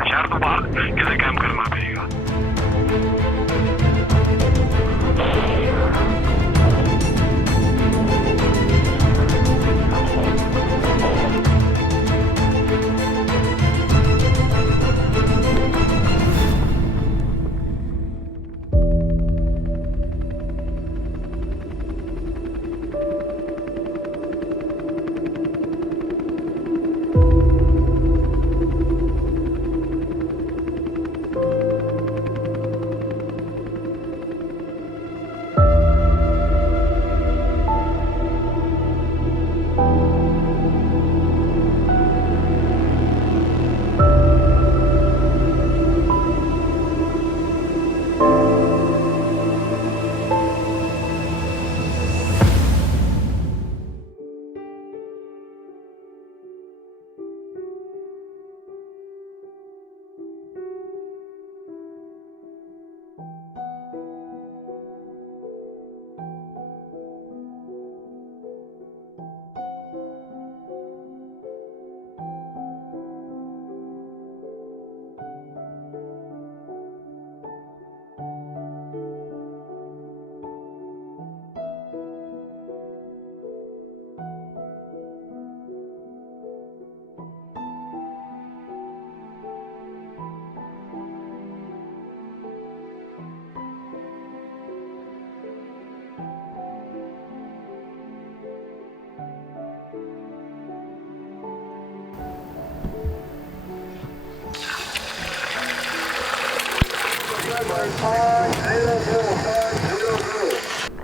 शहर तो बाहर किसे कैंप करना पड़ेगा।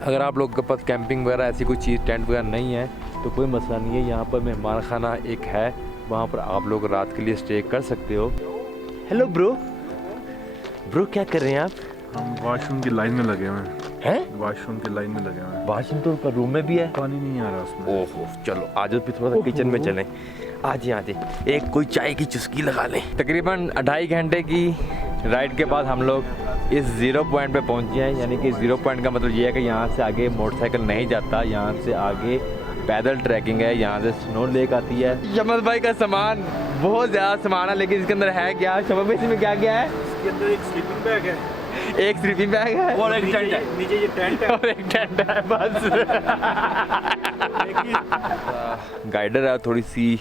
अगर आप लोगों के पास कैंपिंग वगैरह ऐसी कोई चीज़ टेंट वगैरह नहीं है तो कोई मसला नहीं है। यहाँ पर मेहमान खाना एक है, वहाँ पर आप लोग रात के लिए स्टे कर सकते हो। हेलो ब्रो, क्या कर रहे हैं आप? हम वॉशरूम की लाइन में लगे हुए हैं? वॉशरूम की लाइन में लगे हुए हैं। वॉशरूम तो ऊपर रूम में भी है, पानी नहीं आ रहा उसमें। ओहो, चलो आज फिर थोड़ा सा किचन में चलें। आज एक कोई चाय की चुस्की लगा लें। तकरीबन 2.5 घंटे की राइड के बाद हम लोग इस ज़ीरो पॉइंट पे पहुंचे हैं। यानी कि ज़ीरो पॉइंट का मतलब ये है कि यहाँ से आगे मोटरसाइकिल नहीं जाता, यहाँ से आगे पैदल ट्रैकिंग है। यहाँ से स्नो लेक आती है। शमस भाई का सामान बहुत ज़्यादा सामान है, लेकिन इसके अंदर है क्या? शमस भाई इसमें क्या क्या है? इसके अंदर एक स्लीपिंग बैग है, एक स्लीपिंग बैग है और एक टेंट है। नीचे ये टेंट है और एक टेंट है बस। गाइडर है, थोड़ी सी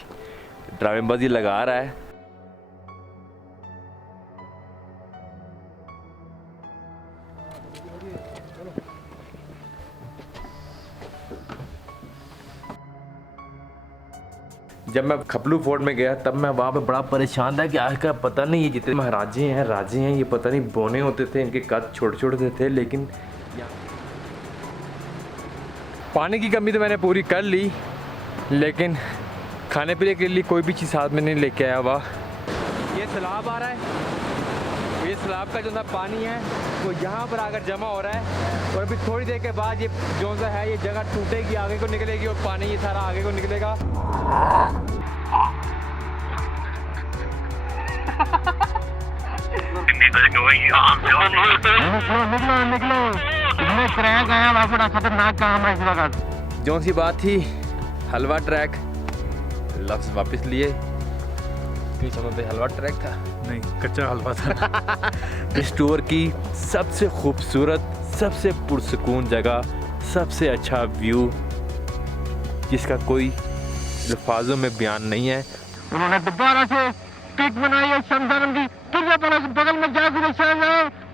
ड्रामेबाजी लगा रहा है। जब मैं खपलू फोर्ट में गया तब मैं वहाँ पे बड़ा परेशान था कि आज का पता नहीं ये जितने महाराजे हैं राजे हैं ये पता नहीं बोने होते थे, इनके कद छोटे छोटे थे। लेकिन पानी की कमी तो मैंने पूरी कर ली, लेकिन खाने पीने के लिए कोई भी चीज़ साथ में नहीं लेके आया हुआ। ये सैलाब आ रहा है, ये सैलाब का जो ना पानी है वो यहाँ पर आकर जमा हो रहा है, और अभी थोड़ी देर के बाद ये जो सा है ये जगह टूटेगी, आगे को निकलेगी और पानी ये सारा आगे को निकलेगा। खतरनाक काम है इस वक्त। जो सी बात थी हलवा ट्रैक, लफ्ज़ वापस लिए। समझते हलवा ट्रैक था नहीं, कच्चा हलवा था। इस टूर की सबसे खूबसूरत, सबसे पुरसुकून जगह, सबसे अच्छा व्यू जिसका कोई अल्फाजों में बयान नहीं है। उन्होंने दोबारा से पिक बनाई है शमशान की, बगल में जाकर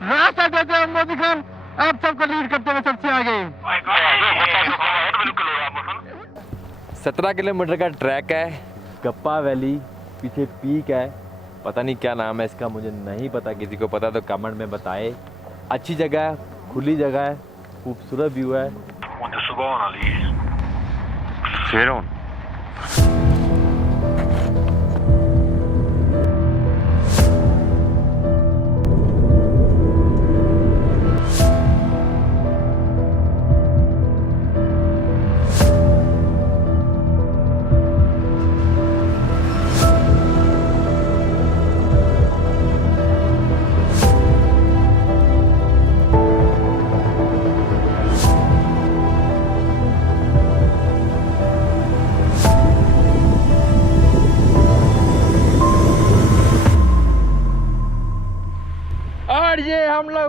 रास्ता देते हैं मोदी खान, आप सबको लीड करते हुए सबसे आगे। 17 किलोमीटर का ट्रैक है, गप्पा वैली, पीछे पीक है, पता नहीं क्या नाम है इसका, मुझे नहीं पता। किसी को पता तो कमेंट में बताए। अच्छी जगह है, खुली जगह है, खूबसूरत व्यू है।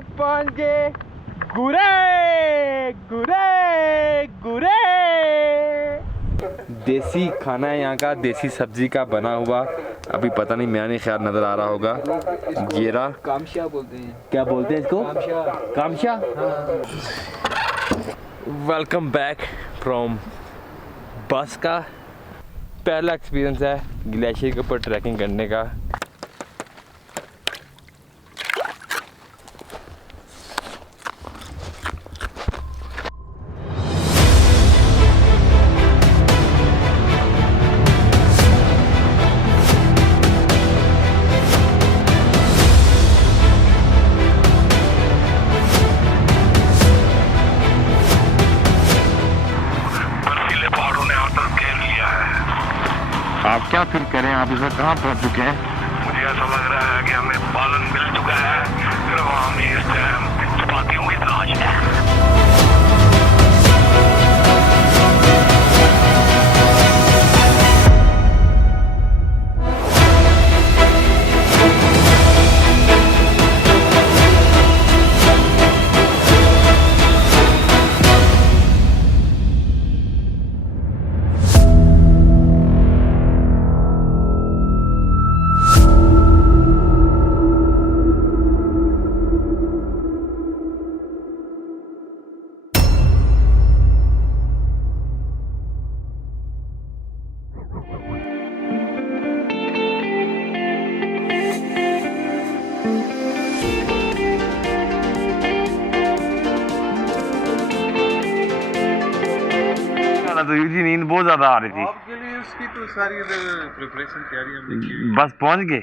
लोग पहुंच गए गुरे गुरे गुरे। देसी खाना है यहाँ का, देसी सब्जी का बना हुआ। अभी पता नहीं, मेरा नहीं ख्याल नजर आ रहा होगा। गेरा कामशा बोलते हैं। क्या बोलते हैं इसको? कामशा। कामशा। वेलकम बैक फ्रॉम बस का पहला एक्सपीरियंस है ग्लेशियर के ऊपर ट्रैकिंग करने का। बर्फीले पहाड़ों ने आकर घेर लिया है। आप क्या फील करें, आप इस वक्त कहाँ पहुँच चुके हैं? मुझे ऐसा लग रहा है कि हमें बालन मिल चुका है, फिर वहाँ हमें इस टाइम चपातियों की तलाश है। तो जी नींद बहुत ज्यादा आ रही थी। आपके लिए उसकी तो सारी प्रिपरेशन तैयारी हमने की हुई है। बस पहुंच गए।